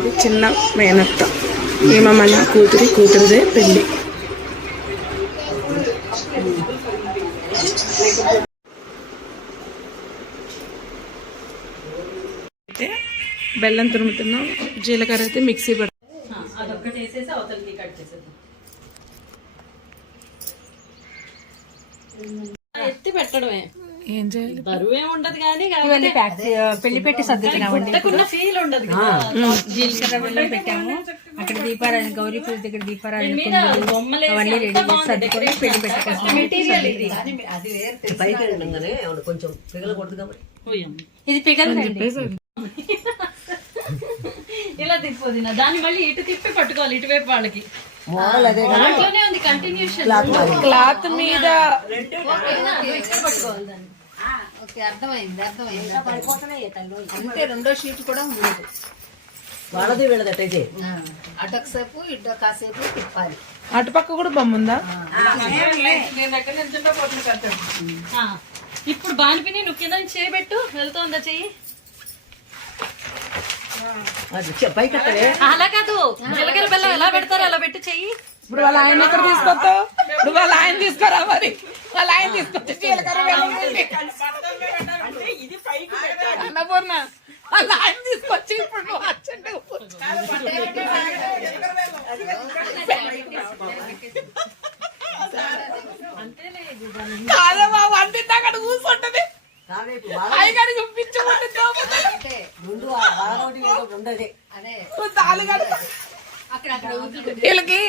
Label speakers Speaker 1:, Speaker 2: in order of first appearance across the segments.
Speaker 1: అది చిన్న మేనత్త. ఈమె మన కూతురి కూతురిదే పెళ్ళి. అయితే బెల్లం తురుముతున్నాం. జీలకర్ర అయితే మిక్సీ పడ
Speaker 2: అదొక్కటి వేసేసి అవతలకి కట్ చేసేద్దాం. ఎత్తి పెట్టడమే.
Speaker 1: ఏం చేయాలి?
Speaker 2: బరువు ఏమి ఉండదు కానీ
Speaker 3: ఇవన్నీ ప్యాక్ పెళ్ళి పెట్టి సర్దుతున్నామండి
Speaker 2: ఫీల్ ఉండదు
Speaker 3: జీలకర్ర బెల్లం పెట్టాము. అక్కడ దీపారాధన గౌరీ పూజ దగ్గర దీపారాధన అవన్నీ రెడీ చేసి సర్దుకొని పెళ్ళి పెట్టుకొస్తాం
Speaker 2: మెటీరియల్ ఇది.
Speaker 4: పైకి వెళ్ళగానే ఏమన్నా కొంచెం పిగలకూడదు కాబట్టి.
Speaker 2: పోయాం.
Speaker 3: ఇది పిగలండి
Speaker 2: ఇలా తిప్పొదిన దాన్ని మళ్ళీ ఇటు తిప్పి పట్టుకోవాలి ఇటువైపు వాళ్ళకి.
Speaker 4: మోడల్ అదే
Speaker 2: దాంట్లోనే ఉంది కంటిన్యూషన్
Speaker 1: క్లాత్ మీద
Speaker 3: అర్థమైంది అర్థమైంది. అంతే రెండో షీట్ కూడా ఉండదు
Speaker 4: వాళ్ళది
Speaker 3: ఇటొక కాసేపు తిప్పాలి.
Speaker 1: అటుపక్క కూడా బొమ్మ ఉందా?
Speaker 2: ఆ, ఇప్పుడు బానిపిని నువ్వు కింద చేయబెట్టు వెళ్తోందా చెయ్యి? అలా కాదు. జీలకర్ర బెల్లం ఎలా పెడతారో అలా పెట్టి చెయ్యి.
Speaker 1: ఇప్పుడు వాళ్ళ ఆయన ఎక్కడ తీసుకొస్తావు? ఇప్పుడు వాళ్ళ ఆయన తీసుకురా మరి. వాళ్ళ ఆయన తీసుకొచ్చి జీలకర్ర బెల్లం పెట్టి. అన్నపూర్ణ వాళ్ళ ఆయన తీసుకొచ్చి ఇప్పుడు నువ్వు అర్చంటే కాదే బాబు అంటే అక్కడ కూర్చుంటది
Speaker 4: కాదే ఇప్పుడు వాళ్ళ
Speaker 1: అయ్యగారి చూపించమంటే
Speaker 4: రెండు వాళ్ళోటి వీళ్ళోటి ఉండదే
Speaker 1: తాళి కట్ట
Speaker 3: అక్కడ అక్కడ ఊతులు
Speaker 1: వీళ్ళకి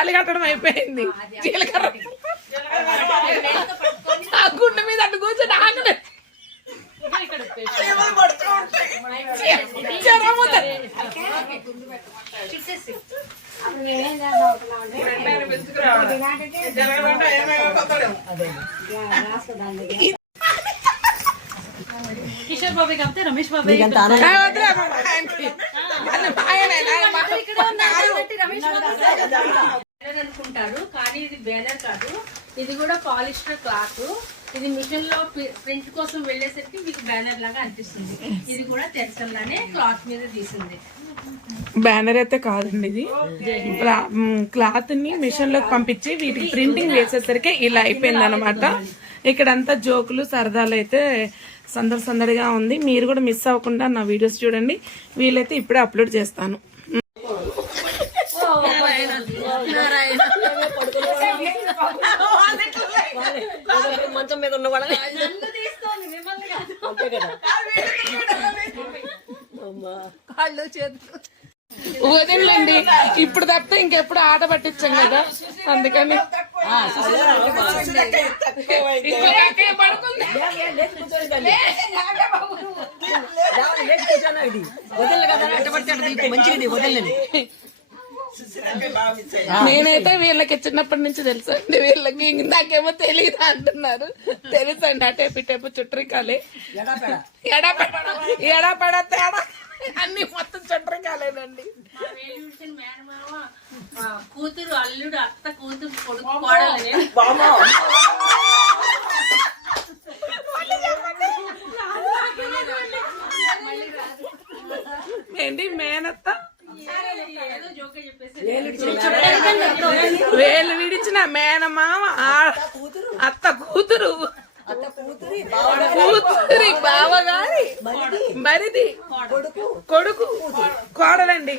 Speaker 1: తాళి కట్టడం అయిపోయింది జీలకర్ర ఆ గుండె మీద అటు కూర్చొని ఆగలేదు.
Speaker 2: కిషోర్ బాబాయ్ కాకపోతే రమేష్ బాబాయ్
Speaker 4: నీకంత ఆనందం
Speaker 1: ఆ, వదిలే అమ్మ, మా ఆయనకి. ఆయన మా ఆయనే, ఆయన మా-
Speaker 3: బ్యానర్ అనుకుంటారు కానీ ఇది బ్యానర్ కాదు ఇది కూడా పాలిస్టర్ క్లాత్. ఇది మిషన్లో ప్రింట్ కోసం వెళ్ళేసరికి మీకు బ్యానర్ లాగా అనిపిస్తుంది. ఇది కూడా తెరసల్లానే క్లాత్ మీద తీసింది.
Speaker 1: బ్యానర్ అయితే కాదండి ఇది. క్లాత్ని మిషన్లోకి పంపించి వీటికి ప్రింటింగ్ వేసేసరికి ఇలా అయిపోయింది అనమాట ఇక్కడంతా జోకులు సరదాలు అయితే సందడి సందడిగా ఉంది. మీరు కూడా మిస్ అవ్వకుండా నా వీడియోస్ చూడండి. వీలైతే ఇప్పుడే అప్లోడ్ చేస్తాను.
Speaker 4: మంచం మీద ఉన్న వాళ్ళని.
Speaker 2: నన్ను తీస్తోంది మిమ్మల్ని కాదు.
Speaker 4: అంతే కదా? అమ్మా.
Speaker 3: కాళ్ళు చేతులు.
Speaker 1: వదిలేండి ఇప్పుడు తప్పితే ఇంకెప్పుడు ఆట పట్టించాం కదా? అందుకని.
Speaker 4: వదలను కదా అట్ట పడితే. మంచిది వదలని
Speaker 1: నేనైతే వీళ్ళకి చిన్నప్పటి నుంచి తెలుసు అండి వీళ్ళకి నాకేమో తెలియదు అంటున్నారు. తెలుసు అండి అటే పిటేపు చుట్టరికాలే
Speaker 4: ఎడాపెడ
Speaker 1: ఎడపడ తేడా. అన్ని మొత్తం చుట్టరికాలేనండి
Speaker 3: కూతురు అల్లుడు అత్త కూతురు కొడుకు
Speaker 1: ఏంటి మేనత్త? వేలు విడిచిన మేనమామ అత్త కూతురు
Speaker 4: అత్త కూతురి. బావ
Speaker 1: కూతురి బావగారి మరిది కొడుకు. కోడలండి.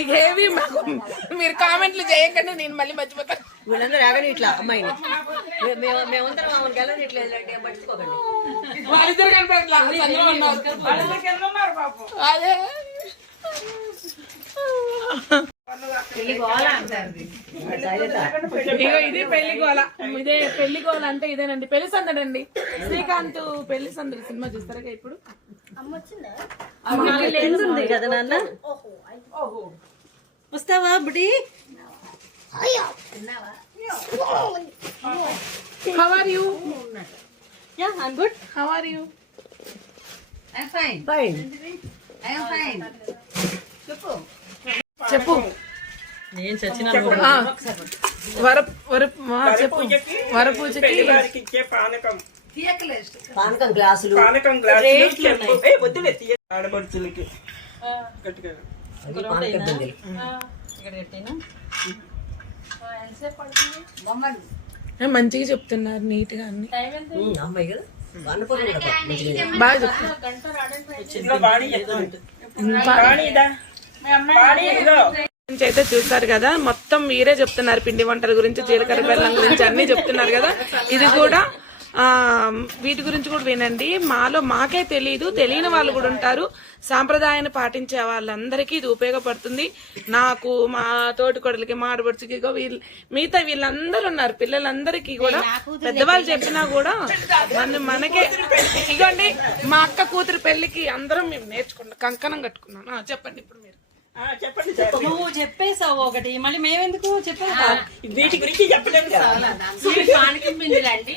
Speaker 1: ఇక ఏవి మాకు మీరు కామెంట్లు చేయకండి నేను మళ్ళీ మర్చిపోతాను
Speaker 4: వీళ్ళందరూ ఆగని ఇట్లా అమ్మాయిని. మేమందరం ఆమెను గెలని ఇట్లా వెళ్ళండి
Speaker 1: వాళ్ళిద్దరు ఉన్నారు. అదే. ఇగో ఇది పెళ్ళి గోల. ఇదే పెళ్ళి గోల అంటే ఇదేనండి. పెళ్ళి సందడండి. శ్రీకాంత్ పెళ్ళి సందడి సినిమా చూస్తారా ఇప్పుడు?
Speaker 2: ఉంది కదా నాన్న వస్తావా బుడి
Speaker 1: how are you
Speaker 2: ya I'm good
Speaker 1: how are you
Speaker 3: fine
Speaker 4: fine
Speaker 3: fine చెప్పు.
Speaker 2: నేను చచ్చిన
Speaker 1: వర వర చెప్పు. వర పూజకి
Speaker 5: ఇచ్చే పానకం.
Speaker 4: పానకం గ్లాసులు.
Speaker 5: పానకం గ్లాసులు వద్దులే తీయ. ఆడపడుచులకి.
Speaker 1: మంచిగా చెప్తున్నారు నీట్గా అన్ని బాగా చెప్తున్నారు గురించి అయితే చూస్తారు కదా. మొత్తం మీరే చెప్తున్నారు పిండి వంటల గురించి జీలకర్ర బెల్లం గురించి అన్ని చెప్తున్నారు కదా. ఇది కూడా వీటి గురించి కూడా వినండి. మాలో మాకే తెలియదు తెలియని వాళ్ళు కూడా ఉంటారు. సాంప్రదాయాన్ని పాటించే వాళ్ళందరికీ ఇది ఉపయోగపడుతుంది. నాకు మా తోటి కొడలకి మా ఆడబడుచుకి వీళ్ళు మిగతా వీళ్ళందరూ ఉన్నారు. పిల్లలందరికీ కూడా పెద్దవాళ్ళు చెప్పినా కూడా మన మనకే. ఇదిగోండి మా అక్క కూతురు పెళ్ళికి అందరం మేము నేర్చుకున్నాం కంకణం కట్టుకున్నాం చెప్పండి ఇప్పుడు మీరు.
Speaker 5: చెప్పండి
Speaker 2: నువ్వు చెప్పేసావు ఒకటి. మళ్ళీ మేమెందుకు చెప్పావు
Speaker 5: వీటి గురించి చెప్పలేము
Speaker 3: పానకం బిందెలండి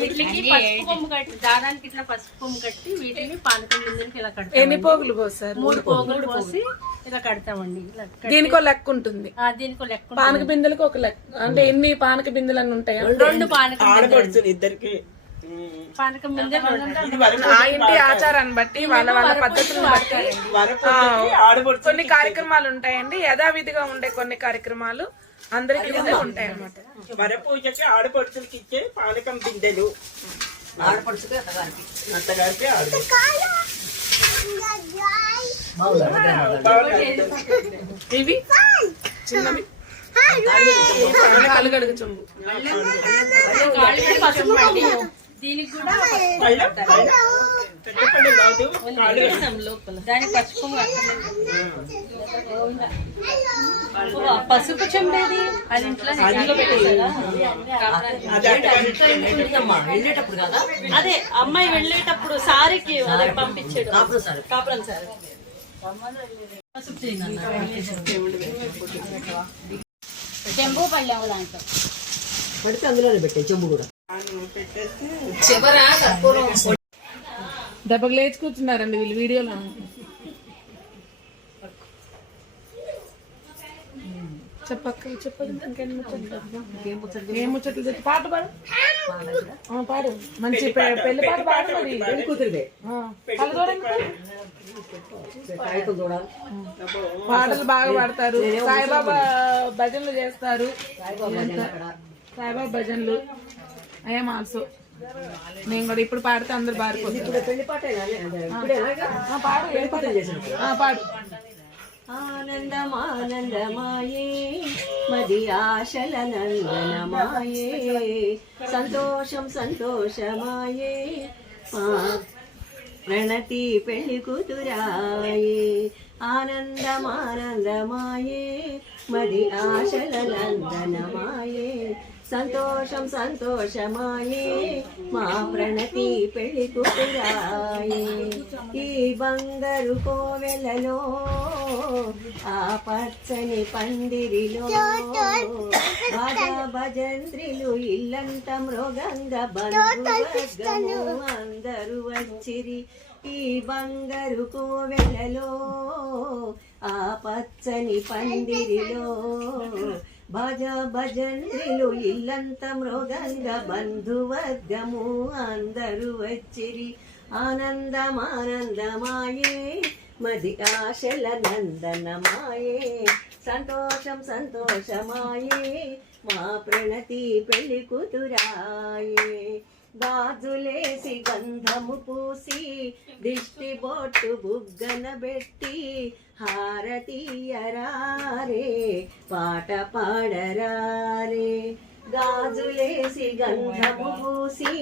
Speaker 3: వీటికి పసుపు కొమ్ము కట్టి దారానికి ఇట్లా పసుపు కొమ్ము కట్టి వీటిని పానకం బిందెలకి ఇలా కడతాం
Speaker 1: ఎన్ని పోగులు పోసారు?
Speaker 3: మూడు పోగులు పోసి ఇలా కడతామండి.
Speaker 1: దీనికో లెక్క ఉంటుంది.
Speaker 3: ఆ, దీనికి లెక్క ఉంటుంది.
Speaker 1: పానక బిందెలకు ఒక లెక్క. అంటే ఎన్ని పానక బిందెలు అని ఉంటాయా?
Speaker 3: రెండు పానకం
Speaker 5: ఇద్దరికి వరకు
Speaker 1: ఆ ఇంటి ఆచారాన్ని బట్టి వాళ్ళ వాళ్ళ పద్ధతులను బట్టి కొన్ని కార్యక్రమాలు ఉంటాయండి యథావిధిగా ఉండే కొన్ని కార్యక్రమాలు అందరికి ఉంటాయి అన్నమాట
Speaker 5: వరపూజకి ఆడపడుచులకి ఇచ్చే పానకం బిందెలు
Speaker 4: ఆడపడుచుగా అత్తగారికి
Speaker 5: అత్తగారికి ఆడపడుచు
Speaker 4: బాగుంది
Speaker 1: ఇవి చిన్నవి కాలు గడుగు చెంబు
Speaker 3: కాళ్ళు పసుపు అండి దీనికి కూడా దానికి పసుపు.
Speaker 2: పసుపు చెంబేది?
Speaker 3: అది ఇంట్లో
Speaker 4: వెళ్ళేటప్పుడు కదా?
Speaker 2: అదే అమ్మాయి వెళ్ళేటప్పుడు సారీకి అదే పంపించాడు.
Speaker 4: కాపురం సార్
Speaker 2: కాపురం సార్ పసుపు చేయండి
Speaker 3: చెంబు పళ్ళేమో దాంట్లో?
Speaker 4: పడితే అందులోనే పెట్టే చెంబు కూడా.
Speaker 1: దెబ్బకు లేచి కూర్చున్నారండి వీళ్ళు వీడియోలో. చెప్పక్క చెప్పదు ఇంకేం ముచ్చట్లు? ఏం ముచ్చట్లు చెప్పు? పాట పాడు. పాడు. మంచి పెళ్ళి పాట పాడు మరి.
Speaker 4: పెళ్ళి కూతురిదే.
Speaker 1: పాటలు బాగా పాడతారు. సాయిబాబా భజనలు చేస్తారు. సాయిబాబా భజనలు. ఐఎమ్ ఆల్సో నేను కూడా ఇప్పుడు పాడితే అందరు పారిపోతారు
Speaker 4: ఇప్పుడు పెళ్ళి పాటేనా ఇప్పుడే
Speaker 1: ఆ, పాడు ఏ పాట? ఆ, పాడు
Speaker 4: ఆనందమానందమాయే మది ఆశల నందనమాయే సంతోషం సంతోషమాయే మా ప్రణతి పెళ్ళి కూతురాయే ఆనందమానందమాయే మది ఆశల నందనమాయే సంతోషం సంతోషమాయే మా ప్రణతి పెళ్ళి కూతురాయే. ఈ బంగారు కోవెలలో ఆ పచ్చని పందిరిలో బాజా భజంత్రిలు ఇల్లంత మృగంగ బంధువర్గము అందరూ వచ్చిరి. ఈ బంగారు కోవెలలో ఆ పచ్చని పందిరిలో భజ భజనలు ఇల్లంత మృగంగ బంధువర్గము అందరూ వచ్చిరి. ఆనందమానందమాయే మది ఆశల నందనమాయే సంతోషం సంతోషమాయే మా ప్రణతి పెళ్ళి కూతురాయే. గాజులేసి గంధము పూసి దిష్టి బొట్టు బుగ్గన పెట్టి హారతీయరారే పాట పాడరారే. గాజులేసి గంధము పూసి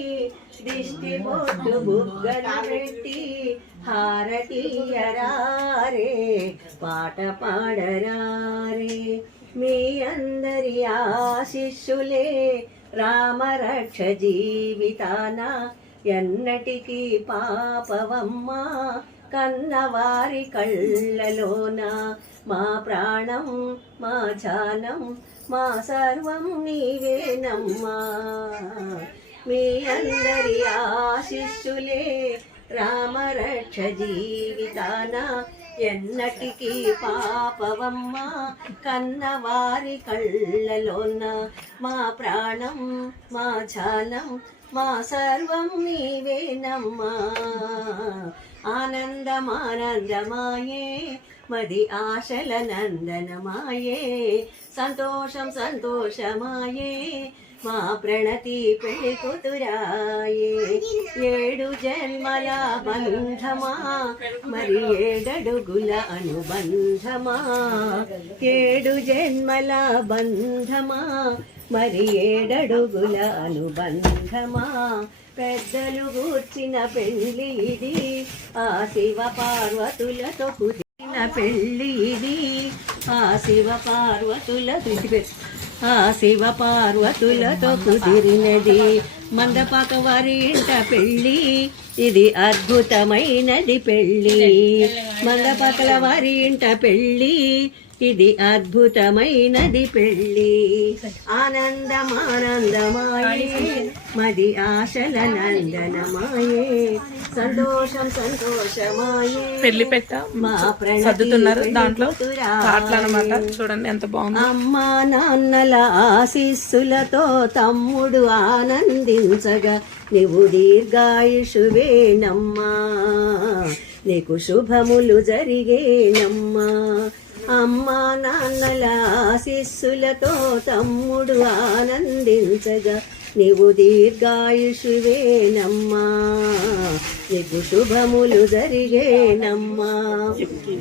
Speaker 4: దిష్టి బొట్టు బుగ్గన పెట్టి హారతీయరారే పాట పాడరారే. మీ అందరి ఆశిష్యులే రామరక్ష జీవితాన ఎన్నటికీ పాపవమ్మ. కన్నవారి కళ్ళలోన మా ప్రాణం మా జానం మా సర్వం నీవేనమ్మా. మీ అందరి ఆశిష్యులే రామరక్ష జీవితాన ఎన్నటికీ పాపవమ్మ. కన్నవారి కళ్ళలోన మా ప్రాణం మా జానం మా సర్వం నీవేనమ్మా ఆనందమానందమాయే మది ఆశల నందనమాయే సంతోషం సంతోషమాయే మా ప్రణతి పెళ్ళి కూతురాయే. ఏడు జన్మల బంధమా మరి ఏడడుగుల అనుబంధమా. ఏడు జన్మల బంధమా మరి ఏడడుగుల అనుబంధమా. పెద్దలు కూర్చిన పెళ్ళి ఇది ఆ శివ పార్వతులతో కుదిరిన పెళ్ళి ఇది. ఆ శివ పార్వతుల ఆ శివ పార్వతులతో కుదిరినది. మందపాక వారి ఇంట పెళ్ళి. ఇది అద్భుతమైనది పెళ్ళి. మందపాకల వారి ఇంట పెళ్ళి. ఇది అద్భుతమైనది పెళ్ళి. ఆనందమానందమాయే మది ఆశల నందనమాయే సంతోషం సంతోషమాయే.
Speaker 1: పెళ్ళి పెట్ట
Speaker 4: మా
Speaker 1: సర్దుతున్నారు దాంట్లో. అనమాట చూడండి ఎంత బాగుంది.
Speaker 4: అమ్మా నాన్నల ఆశీస్సులతో తమ్ముడు ఆనందించగా నీవు దీర్ఘాయుషువేనమ్మా. నీకు శుభములు జరిగేనమ్మా. అమ్మా నాన్నల ఆశీస్సులతో తమ్ముడు ఆనందించగా నీవు దీర్ఘాయుషువేనమ్మా నీకు శుభములు జరిగేనమ్మా.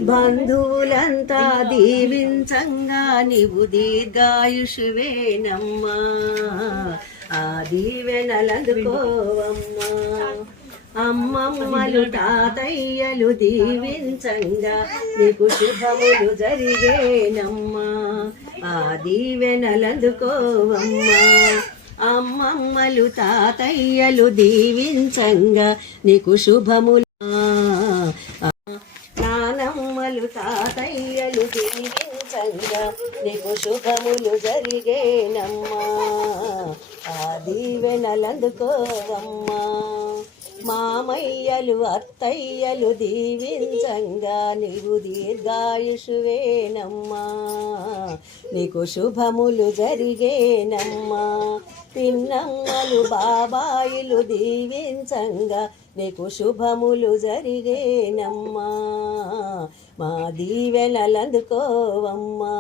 Speaker 4: బంధువులంతా దీవించంగా నీవు దీర్ఘాయుషువేనమ్మా ఆ దీవెనలందుకోవమ్మా. అమ్మమ్మలు తాతయ్యలు దీవించంగా. నీకు శుభములు జరిగేనమ్మా. ఆ దీవెనలందుకోవమ్మా. అమ్మమ్మలు తాతయ్యలు దీవించంగా. నీకు శుభములు నానమ్మలు తాతయ్యలు దీవించంగా. నీకు శుభములు జరిగేనమ్మా. ఆ దీవెనలందుకోవమ్మా. మామయ్యలు అత్తయ్యలు దీవించంగా నీవు దీర్ఘాయుషువేనమ్మా. నీకు శుభములు జరిగేనమ్మా. పిన్నమ్మలు బాబాయిలు దీవించంగా నీకు శుభములు జరిగేనమ్మా. మా దీవెనలందుకోవమ్మా.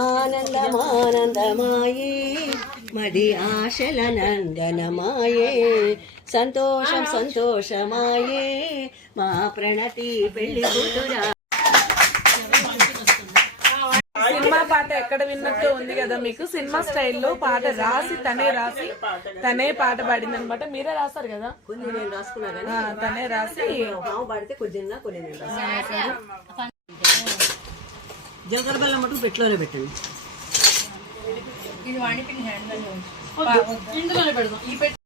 Speaker 4: ఆనందమానందమాయి మది ఆశల నందనమాయే సంతోషం సంతోషమాయే మా ప్రణతి పెళ్ళి కూతురా
Speaker 1: సినిమా పాట ఎక్కడ విన్నట్టు ఉంది కదా మీకు? సినిమా స్టైల్లో పాట రాసి తనే రాసి తనే పాట పాడింది అనమాట మీరే రాస్తారు కదా?
Speaker 4: కొన్ని నేను రాసుకున్నా కానీ
Speaker 1: ఆ, తనే రాసి
Speaker 4: పాడితే కొద్దిగా కొన్ని నేను రాసుకున్నా. జీలకర్ర బెల్లం మటుకు పెట్టులోనే పెట్టండి.
Speaker 2: ఇందులోనే పెడదాం. ఈ పెట్టి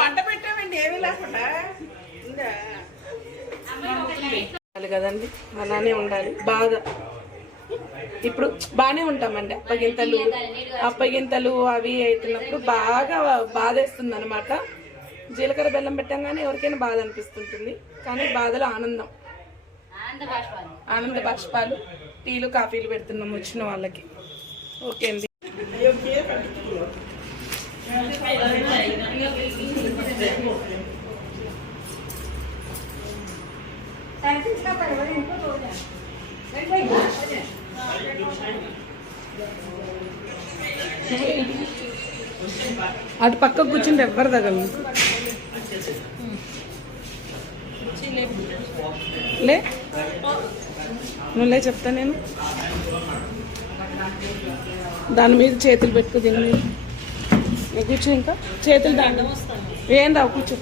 Speaker 5: మంట పెట్టామండి ఏమీ లేకుండా
Speaker 1: కదండి. అలానే ఉండాలి. బాగా. ఇప్పుడు బాగానే ఉంటామండి. అప్పగింతలు. అప్పగింతలు అవి అవుతున్నప్పుడు బాగా బాధేస్తుంది అనమాట జీలకర్ర బెల్లం పెట్టంగానే ఎవరికైనా బాధ అనిపిస్తుంటుంది. కానీ బాధలో ఆనందం. ఆనంద బాష్పాలు. టీలు కాఫీలు పెడుతున్నాం వచ్చిన వాళ్ళకి. ఓకే అండి. అటు పక్క కూర్చుంటే ఎవ్వరు తగలరు. లే. నువ్వులే చెప్తా నేను. దాని మీద చేతులు పెట్టుకో దీని మీద. కూర్చో ఇంకా. చేతులు దాంట్లో. ఏం రావు కూర్చో.